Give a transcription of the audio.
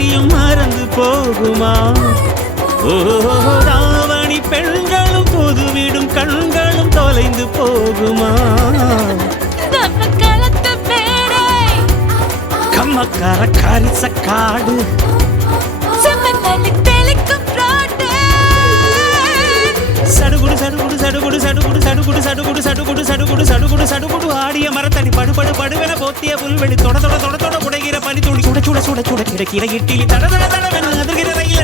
பசியும் மறந்து போகுமா? ஓ தாவணி பெண்களும் பொதுவிடும் கண்களும் தொலைந்து போகுமா? கம்மக்கார காரிசக்காடு சடுகுடு சடுகுடு சடுகுடு சடுகுடு சடுகுடு சடுகுடு சடுகுடு சடுகுடு சடுகுடு சடுகுடு ஆடிய மரத்தடி படுபடு படுவென போத்திய புல்வெளி தொட தொட தொட தொட உடைகிற பனி துளி சுட சுட சுட சுட கிடக்கிற இட்டிலி தட தட தடவென அதிர்கிற ரயில்